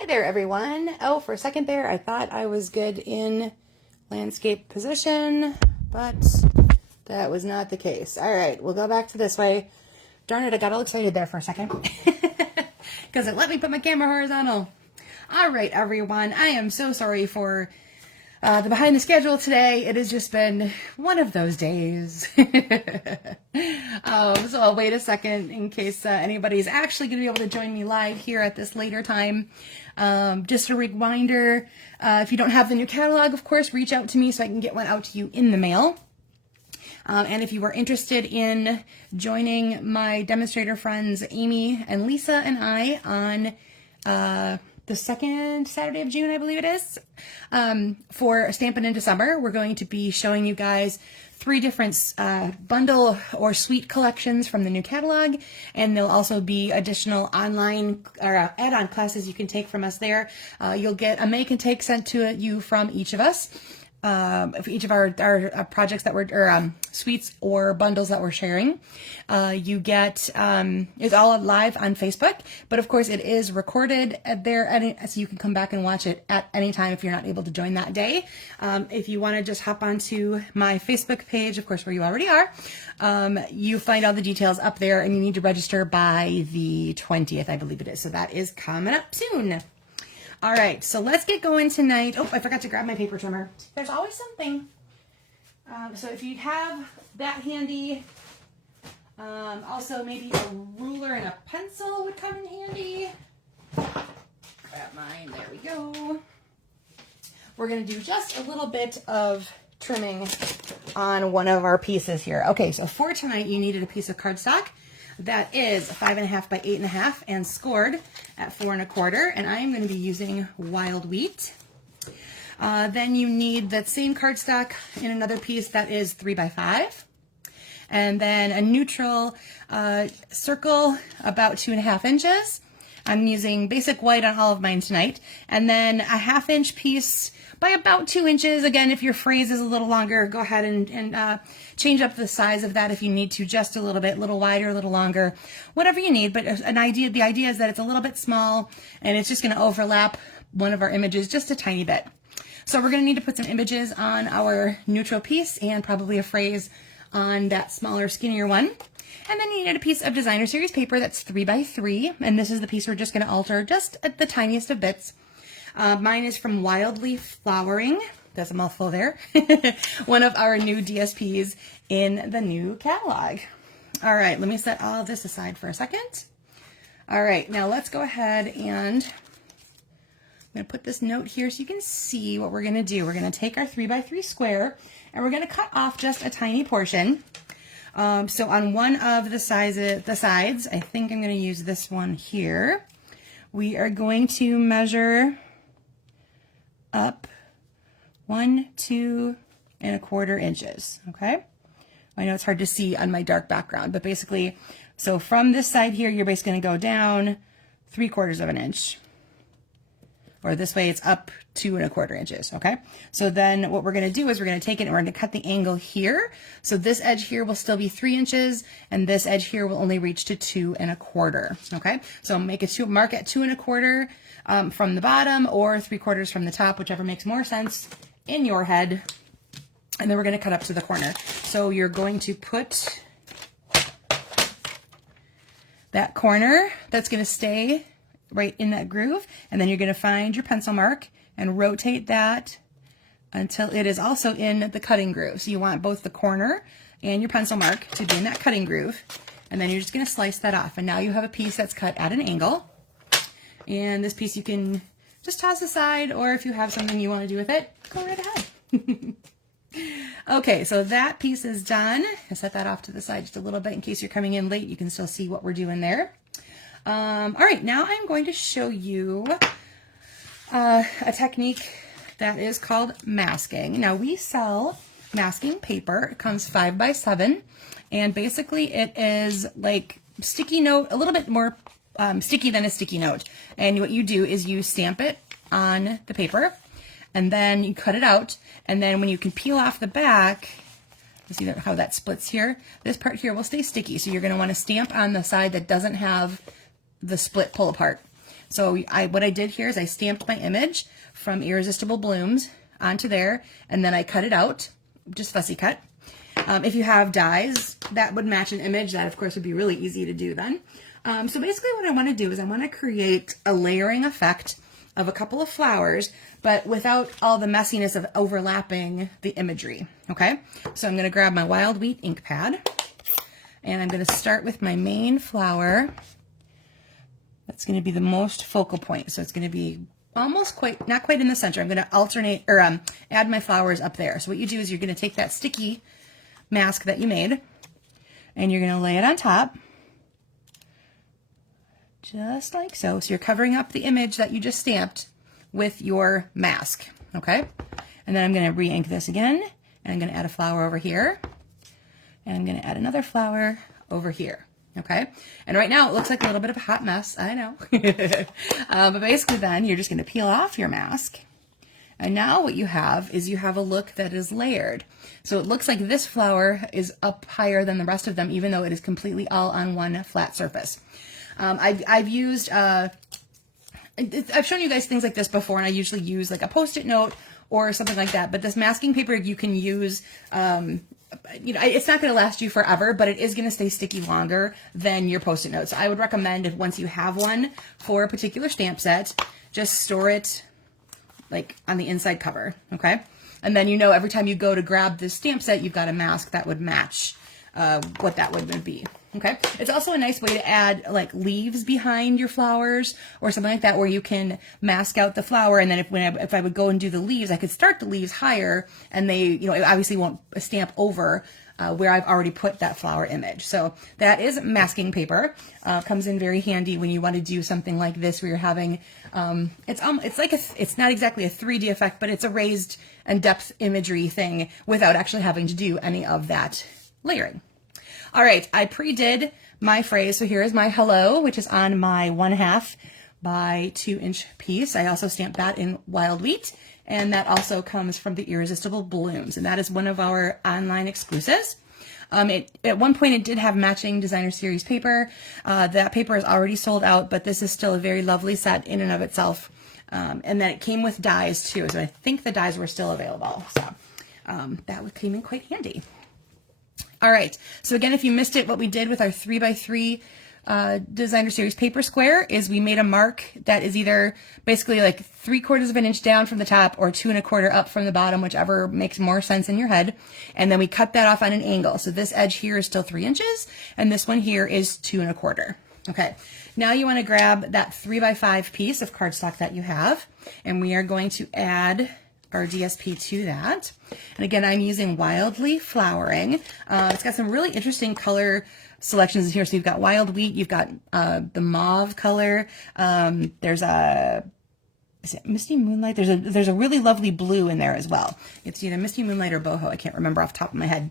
Hi there, everyone. Oh, for a second there, I thought I was good in landscape position, but that was not the case. All right, we'll go back to this way. Darn it, I got all excited there for a second because it let me put my camera horizontal. All right, everyone, I am so sorry for the behind the schedule today. It has just been one of those days. So I'll wait a second in case anybody's actually going to be able to join me live here at this later time. Just a reminder, if you don't have the new catalog, of course, reach out to me so I can get one out to you in the mail. And if you are interested in joining my demonstrator friends, Amy and Lisa and I on the second Saturday of June, I believe it is, for Stampin' in December, we're going to be showing you guys 3 different bundle or suite collections from the new catalog, and there'll also be additional online or add-on classes you can take from us there. You'll get a make and take sent to you from each of us. For each of our projects that we're, or suites or bundles that we're sharing. You get, it's all live on Facebook, but of course it is recorded there, so you can come back and watch it at any time if you're not able to join that day. If you want to just hop onto my Facebook page, of course, where you already are, you find all the details up there, and you need to register by the 20th, I believe it is. So that is coming up soon. All right, so let's get going tonight. Oh, I forgot to grab my paper trimmer. There's always something. So if you have that handy, also maybe a ruler and a pencil would come in handy. Grab mine, there we go. We're gonna do just a little bit of trimming on one of our pieces here. Okay, so for tonight, you needed a piece of cardstock. That is 5.5 by 8.5 and scored at 4 1/4, and I am going to be using wild wheat. Then you need that same cardstock in another piece that is 3 by 5, and then a neutral circle about 2.5 inches. I'm using basic white on all of mine tonight, and then a 1/2 inch piece by about 2 inches. Again, if your phrase is a little longer, go ahead and change up the size of that if you need to, just a little bit, a little wider, a little longer, whatever you need. But the idea is that it's a little bit small, and it's just going to overlap one of our images just a tiny bit. So we're going to need to put some images on our neutral piece and probably a phrase on that smaller, skinnier one. And then you need a piece of designer series paper that's 3 by 3, and this is the piece we're just going to alter just at the tiniest of bits. Mine is from Wild Leaf Flowering. That's a mouthful there. One of our new DSPs in the new catalog. All right, let me set all of this aside for a second. All right, now let's go ahead and I'm going to put this note here so you can see what we're going to do. We're going to take our 3 by 3 square and we're going to cut off just a tiny portion. So on one of the sides, I think I'm going to use this one here. We are going to measure up 1, 2 1/4 inches. Okay. I know it's hard to see on my dark background, but basically, so from this side here, you're basically going to go down 3/4 of an inch. Or this way it's up 2 1/4 inches, okay? So then what we're gonna do is we're gonna take it and we're gonna cut the angle here. So this edge here will still be 3 inches, and this edge here will only reach to 2 1/4, okay? So make a mark at 2 1/4 from the bottom, or 3/4 from the top, whichever makes more sense in your head. And then we're gonna cut up to the corner. So you're going to put that corner that's gonna stay right in that groove, and then you're going to find your pencil mark and rotate that until it is also in the cutting groove. So you want both the corner and your pencil mark to be in that cutting groove, and then you're just going to slice that off, and now you have a piece that's cut at an angle. And this piece you can just toss aside, or if you have something you want to do with it, go right ahead. Okay, so that piece is done. I'll set that off to the side just a little bit in case you're coming in late. You can still see what we're doing there. All right, now I'm going to show you a technique that is called masking. Now we sell masking paper. It comes 5 by 7, and basically it is like sticky note, a little bit more sticky than a sticky note. And what you do is you stamp it on the paper, and then you cut it out, and then when you can peel off the back, you see how that splits here? This part here will stay sticky, so you're going to want to stamp on the side that doesn't have the split pull apart. So what I did here is I stamped my image from Irresistible Blooms onto there, and then I cut it out, just fussy cut. If you have dies that would match an image, that of course would be really easy to do then. So basically what I want to do is I want to create a layering effect of a couple of flowers, but without all the messiness of overlapping the imagery, okay? So I'm going to grab my Wild Wheat ink pad, and I'm going to start with my main flower. That's going to be the most focal point, so it's going to be almost not quite in the center. I'm going to alternate, or add my flowers up there. So what you do is you're going to take that sticky mask that you made, and you're going to lay it on top. Just like so. So you're covering up the image that you just stamped with your mask, okay? And then I'm going to re-ink this again, and I'm going to add a flower over here, and I'm going to add another flower over here, okay? And right now it looks like a little bit of a hot mess, I know. But basically then you're just going to peel off your mask, and now what you have is you have a look that is layered. So it looks like this flower is up higher than the rest of them, even though it is completely all on one flat surface. I've used, I've shown you guys things like this before, and I usually use like a Post-it note or something like that. But this masking paper you can use, you know, it's not going to last you forever, but it is going to stay sticky longer than your Post-it notes. So I would recommend, if once you have one for a particular stamp set, just store it like on the inside cover, okay? And then, you know, every time you go to grab this stamp set, you've got a mask that would match what that would be. Okay, it's also a nice way to add like leaves behind your flowers or something like that, where you can mask out the flower, and then if I would go and do the leaves, I could start the leaves higher, and they, you know, it obviously won't stamp over where I've already put that flower image. So that is masking paper. Comes in very handy when you want to do something like this, where you're having it's like it's not exactly a 3D effect, but it's a raised and depth imagery thing without actually having to do any of that layering. All right, I pre-did my phrase. So here is my hello, which is on my 1/2 by 2 inch piece. I also stamped that in Wild Wheat, and that also comes from the Irresistible Blooms, and that is one of our online exclusives. At one point it did have matching designer series paper. That paper is already sold out, but this is still a very lovely set in and of itself. And then it came with dies too, so I think the dies were still available. So that came in quite handy. All right, so again, if you missed it, what we did with our 3x3 designer series paper square is we made a mark that is either basically like 3/4 of an inch down from the top or 2 1/4 up from the bottom, whichever makes more sense in your head. And then we cut that off on an angle. So this edge here is still 3 inches, and this one here is 2 1/4. Okay, now you want to grab that 3x5 piece of cardstock that you have, and we are going to add our DSP to that. And again, I'm using Wildly Flowering. It's got some really interesting color selections in here. So you've got Wild Wheat, you've got the mauve color. There's is it Misty Moonlight? There's a really lovely blue in there as well. It's either Misty Moonlight or Boho. I can't remember off the top of my head.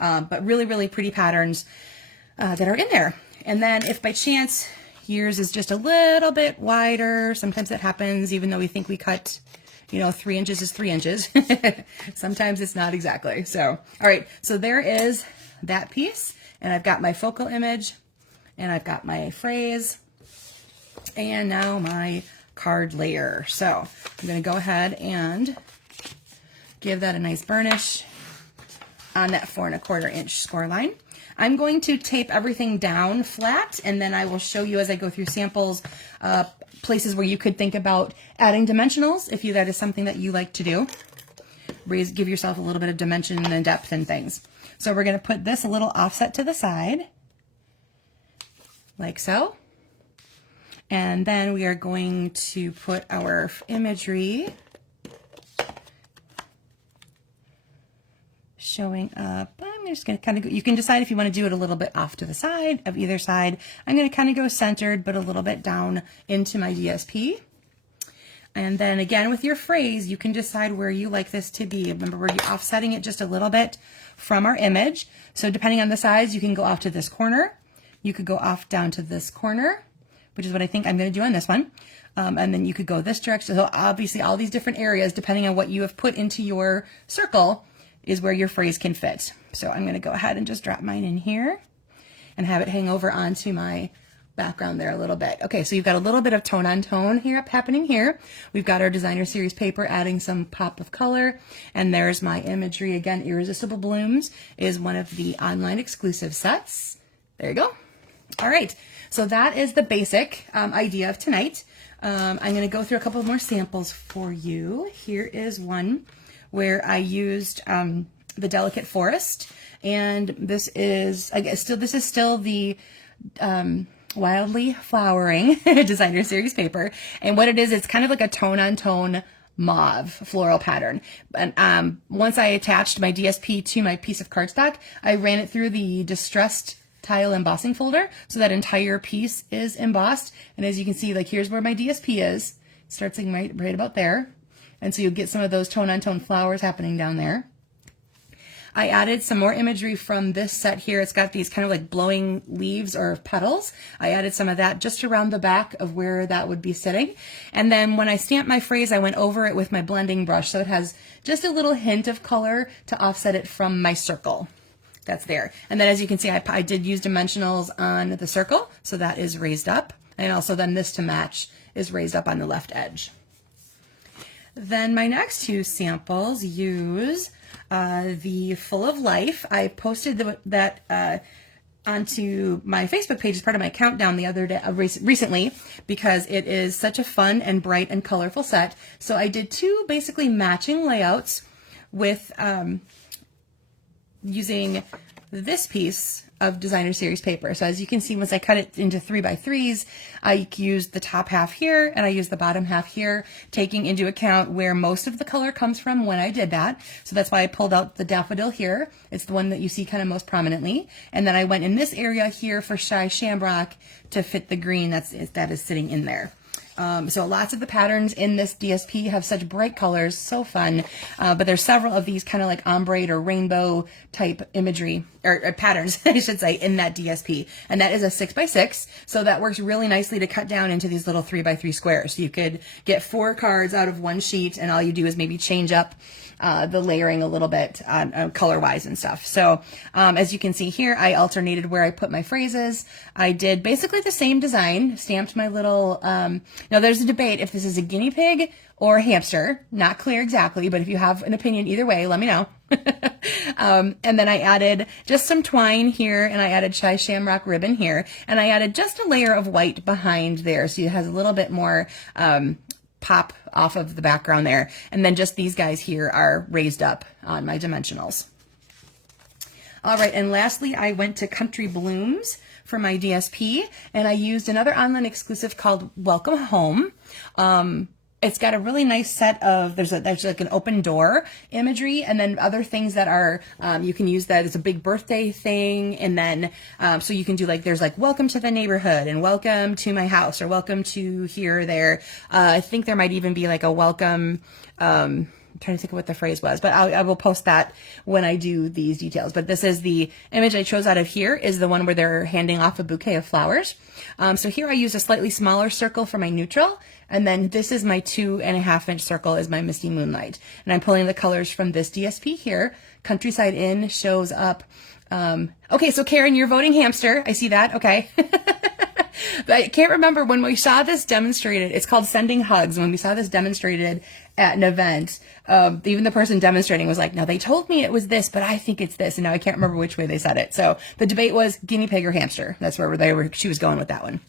But really, really pretty patterns that are in there. And then if by chance yours is just a little bit wider, sometimes that happens, even though we think we cut, you know, 3 inches is 3 inches. Sometimes it's not exactly. So, all right, so there is that piece, and I've got my focal image, and I've got my phrase, and now my card layer. So I'm going to go ahead and give that a nice burnish on that 4 1/4 inch score line. I'm going to tape everything down flat, and then I will show you as I go through samples places where you could think about adding dimensionals if that is something that you like to do. Give yourself a little bit of dimension and depth and things. So we're going to put this a little offset to the side, like so. And then we are going to put our imagery showing up. I'm just going to kind of go, you can decide if you want to do it a little bit off to the side of either side. I'm going to kind of go centered, but a little bit down into my DSP. And then again, with your phrase, you can decide where you like this to be. Remember, we're offsetting it just a little bit from our image. So depending on the size, you can go off to this corner. You could go off down to this corner, which is what I think I'm going to do on this one. And then you could go this direction. So obviously all these different areas, depending on what you have put into your circle, is where your phrase can fit. So I'm going to go ahead and just drop mine in here and have it hang over onto my background there a little bit. Okay, so you've got a little bit of tone on tone here happening here. We've got our designer series paper adding some pop of color, and there's my imagery again. Irresistible Blooms is one of the online exclusive sets. There you go. All right, so that is the basic idea of tonight. I'm going to go through a couple more samples for you. Here is one where I used the Delicate Forest, and this is, I guess, still the Wildly Flowering designer series paper. And what it is, it's kind of like a tone on tone mauve floral pattern. And once I attached my DSP to my piece of cardstock, I ran it through the distressed tile embossing folder, so that entire piece is embossed. And as you can see, like, here's where my DSP is. It starts like right about there. And so you'll get some of those tone on tone flowers happening down there. I added some more imagery from this set here. It's got these kind of like blowing leaves or petals. I added some of that just around the back of where that would be sitting. And then when I stamped my phrase, I went over it with my blending brush, so it has just a little hint of color to offset it from my circle. That's there. And then as you can see, I did use dimensionals on the circle, so that is raised up. And also then this to match is raised up on the left edge. Then my next two samples use the Full of Life. I posted that onto my Facebook page as part of my countdown the other day, recently, because it is such a fun and bright and colorful set. So I did two basically matching layouts with using this piece of designer series paper. So as you can see, once I cut it into 3x3s, I used the top half here and I used the bottom half here, taking into account where most of the color comes from when I did that. So that's why I pulled out the daffodil here. It's the one that you see kind of most prominently. And then I went in this area here for Shy Shamrock to fit the green that is sitting in there. So lots of the patterns in this DSP have such bright colors, so fun. But there's several of these kind of like ombre or rainbow type imagery or patterns, I should say, in that DSP. And that is a 6x6. So that works really nicely to cut down into these little 3x3 squares. So you could get 4 cards out of one sheet, and all you do is maybe change up the layering a little bit color-wise and stuff. So as you can see here, I alternated where I put my phrases. I did basically the same design, stamped my little, now there's a debate if this is a guinea pig or a hamster. Not clear exactly, but if you have an opinion either way, let me know. And then I added just some twine here, and I added Shy Shamrock ribbon here, and I added just a layer of white behind there, so it has a little bit more pop off of the background there. And then just these guys here are raised up on my dimensionals. All right, and lastly, I went to Country Blooms for my DSP, and I used another online exclusive called Welcome Home. It's got a really nice set of, there's like an open door imagery, and then other things that are, you can use that as a big birthday thing. And then, so you can do like, there's like, welcome to the neighborhood and welcome to my house or welcome to here or there. I think there might even be like a welcome, I'm trying to think of what the phrase was, but I will post that when I do these details. But this is the image I chose out of here, is the one where they're handing off a bouquet of flowers. So here I used a slightly smaller circle for my neutral, and then this is my 2.5-inch circle is my Misty Moonlight. And I'm pulling the colors from this DSP here. Countryside Inn shows up. Okay, so Karen, you're voting hamster. I see that. Okay. But I can't remember when we saw this demonstrated. It's called Sending Hugs. When we saw this demonstrated at an event, even the person demonstrating was like, no, they told me it was this, but I think it's this. And now I can't remember which way they said it. So the debate was guinea pig or hamster. That's where she was going with that one.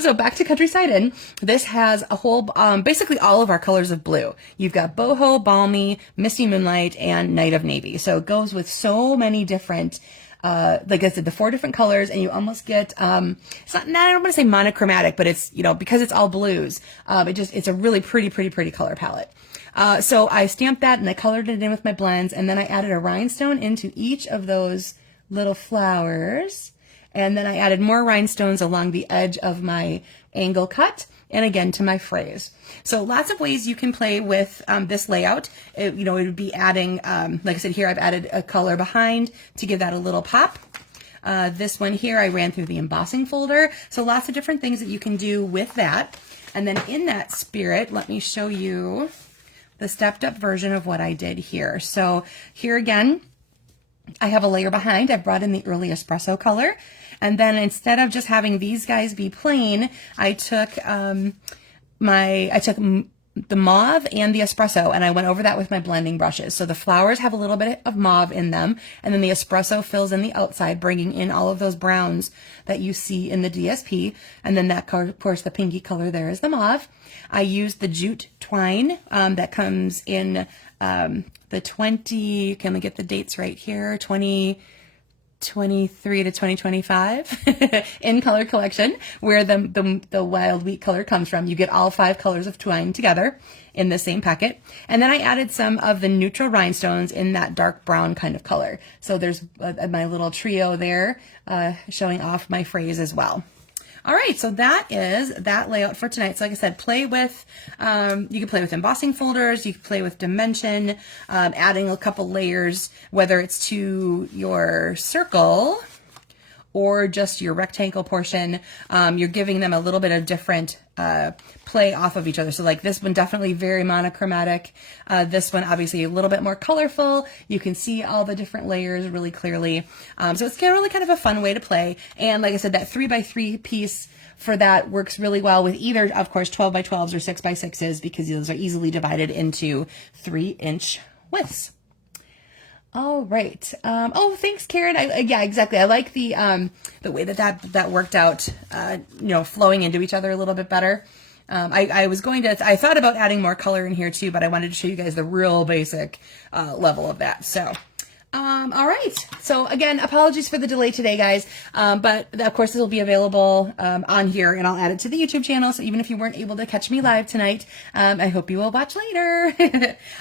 So back to Countryside Inn. This has a whole, basically all of our colors of blue. You've got boho, balmy, misty moonlight, and night of navy. So it goes with so many different, like I said, the 4 different colors, and you almost get, it's not, I don't want to say monochromatic, but it's, you know, because it's all blues, it's a really pretty color palette. So I stamped that and I colored it in with my blends, and then I added a rhinestone into each of those little flowers. And then I added more rhinestones along the edge of my angle cut, and again to my phrase. So lots of ways you can play with this layout. It would be adding, like I said, here I've added a color behind to give that a little pop. This one here I ran through the embossing folder. So lots of different things that you can do with that. And then in that spirit, let me show you the stepped up version of what I did here. So here again, I have a layer behind. I've brought in the early espresso color. And then instead of just having these guys be plain, I took the mauve and the espresso, and I went over that with my blending brushes. So the flowers have a little bit of mauve in them, and then the espresso fills in the outside, bringing in all of those browns that you see in the DSP. And then that, of course, the pinky color there is the mauve. I used the jute twine that comes in the 20, can we get the dates right here, 2023 to 2025 in color collection, where the wild wheat color comes from. You get all 5 colors of twine together in the same packet. And then I added some of the neutral rhinestones in that dark brown kind of color. So there's my little trio there showing off my phrase as well. All right, so that is that layout for tonight. So like I said, play with, you can play with embossing folders, you can play with dimension, adding a couple layers, whether it's to your circle or just your rectangle portion. You're giving them a little bit of different play off of each other. So like this one, definitely very monochromatic. This one, obviously a little bit more colorful. You can see all the different layers really clearly. So it's really kind of a fun way to play. And like I said, that 3x3 piece for that works really well with either, of course, 12x12s or 6x6s, because those are easily divided into 3-inch widths. All right. Oh, thanks, Karen. Yeah, exactly. I like the way that worked out, flowing into each other a little bit better. I thought about adding more color in here too, but I wanted to show you guys the real basic, level of that. So, all right. So again, apologies for the delay today, guys. But of course this will be available, on here, and I'll add it to the YouTube channel. So even if you weren't able to catch me live tonight, I hope you will watch later.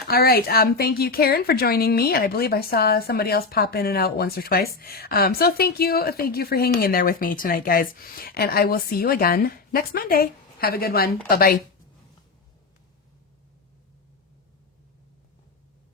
All right. Thank you, Karen, for joining me. And I believe I saw somebody else pop in and out once or twice. So thank you. Thank you for hanging in there with me tonight, guys. And I will see you again next Monday. Have a good one. Bye-bye.